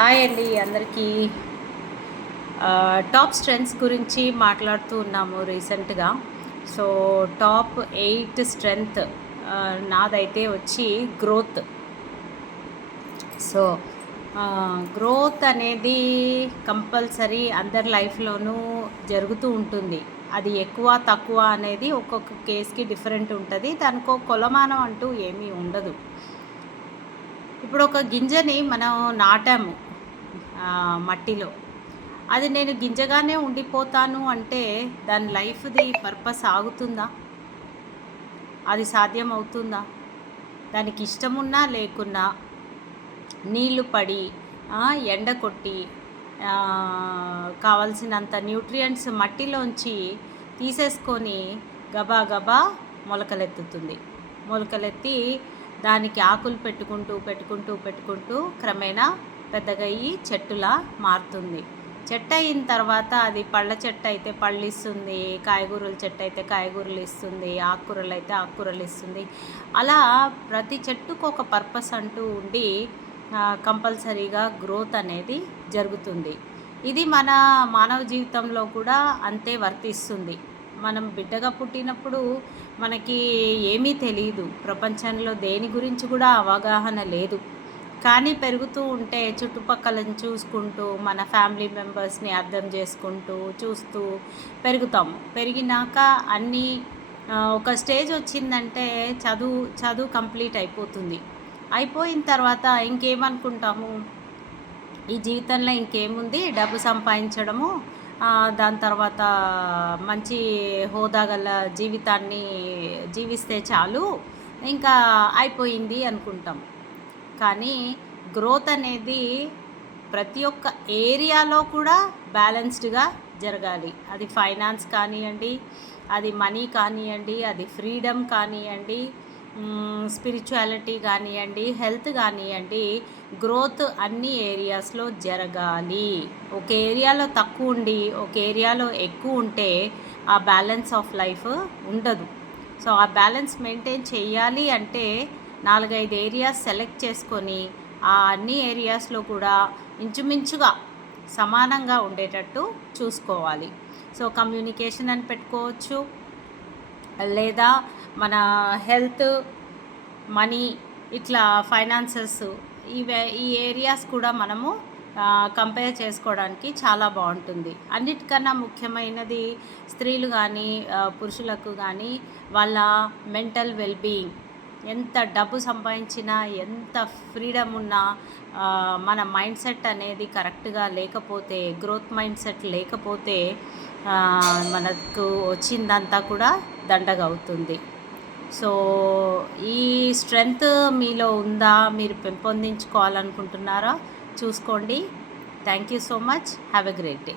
Hi అండి అందరికీ. Top strengths గురించి మాట్లాడుతూ ఉన్నాము రీసెంట్గా. సో టాప్ 8 స్ట్రెంగ్త్ నాదైతే వచ్చి గ్రోత్. సో గ్రోత్ అనేది కంపల్సరీ అందరి లైఫ్లోనూ జరుగుతూ ఉంటుంది. అది ఎక్కువ తక్కువ అనేది ఒక్కొక్క కేస్కి డిఫరెంట్ ఉంటుంది. దానికో కొలమానం అంటూ ఏమీ ఉండదు. ఇప్పుడు ఒక గింజని మనం నాటాము మట్టిలో. అది నేను గింజగానే ఉండిపోతాను అంటే దాని లైఫ్ది పర్పస్ ఆగుతుందా? అది సాధ్యం అవుతుందా? దానికి ఇష్టమున్నా లేకున్నా నీళ్లు పడి ఎండ కొట్టి కావలసినంత న్యూట్రియంట్స్ మట్టిలోంచి తీసేసుకొని గబా గబా మొలకలెత్తుతుంది. మొలకలెత్తి దానికి ఆకులు పెట్టుకుంటూ పెట్టుకుంటూ పెట్టుకుంటూ క్రమేణా పెద్దగా అయ్యి చెట్టులా మారుతుంది. చెట్టు అయిన తర్వాత అది పళ్ళ చెట్టు అయితే పళ్ళు ఇస్తుంది, కాయగూరల చెట్టు అయితే కాయగూరలు ఇస్తుంది, ఆకుకూరలు అయితే ఆకుకూరలు ఇస్తుంది. అలా ప్రతి చెట్టుకు ఒక పర్పస్ అంటూ ఉండి కంపల్సరీగా గ్రోత్ అనేది జరుగుతుంది. ఇది మన మానవ జీవితంలో కూడా అంతే వర్తిస్తుంది. మనం బిడ్డగా పుట్టినప్పుడు మనకి ఏమీ తెలియదు, ప్రపంచంలో దేని గురించి కూడా అవగాహన లేదు. కానీ పెరుగుతూ ఉంటే చుట్టుపక్కలను చూసుకుంటూ మన ఫ్యామిలీ మెంబర్స్ని అర్థం చేసుకుంటూ చూస్తూ పెరుగుతాము. పెరిగినాక అన్నీ ఒక స్టేజ్ వచ్చిందంటే చదువు కంప్లీట్ అయిపోతుంది. అయిపోయిన తర్వాత ఇంకేమనుకుంటాము, ఈ జీవితంలో ఇంకేముంది, డబ్బు సంపాదించడము, దాని తర్వాత మంచి హోదా గల జీవితాన్ని జీవిస్తే చాలు, ఇంకా అయిపోయింది అనుకుంటాం. కానీ గ్రోత్ అనేది ప్రతి ఒక్క ఏరియాలో కూడా బ్యాలెన్స్డ్గా జరగాలి. అది ఫైనాన్స్ కానివ్వండి, అది మనీ కానివ్వండి, అది ఫ్రీడమ్ కానివ్వండి, స్పిరిచువాలిటీ కానివ్వండి, హెల్త్ కానివ్వండి, గ్రోత్ అన్ని ఏరియాస్లో జరగాలి. ఒక ఏరియాలో తక్కువ ఉండి ఒక ఏరియాలో ఎక్కువ ఉంటే ఆ బ్యాలెన్స్ ఆఫ్ లైఫ్ ఉండదు. సో ఆ బ్యాలెన్స్ మెయింటైన్ చేయాలి అంటే 4-5 ఏరియాస్ సెలెక్ట్ చేసుకొని ఆ అన్ని ఏరియాస్లో కూడా ఇంచుమించుగా సమానంగా ఉండేటట్టు చూసుకోవాలి. సో కమ్యూనికేషన్ అని పెట్టుకోవచ్చు, లేదా మన హెల్త్, మనీ, ఇట్లా ఫైనాన్సెస్, ఈ ఏరియాస్ కూడా మనము కంపేర్ చేసుకోవడానికి చాలా బాగుంటుంది. అన్నిటికన్నా ముఖ్యమైనది స్త్రీలు కానీ పురుషులకు కానీ వాళ్ళ మెంటల్ వెల్బీయింగ్. ఎంత డబ్బు సంపాదించినా, ఎంత ఫ్రీడమ్ ఉన్నా, మన మైండ్ సెట్ అనేది కరెక్ట్గా లేకపోతే, గ్రోత్ మైండ్ సెట్ లేకపోతే మనకు వచ్చిందంతా కూడా దండగ అవుతుంది. సో ఈ స్ట్రెంగ్త్ మీలో ఉందా? మీరు పెంపొందించుకోవాలనుకుంటున్నారా? చూసుకోండి. Thank you so much. Have a great day.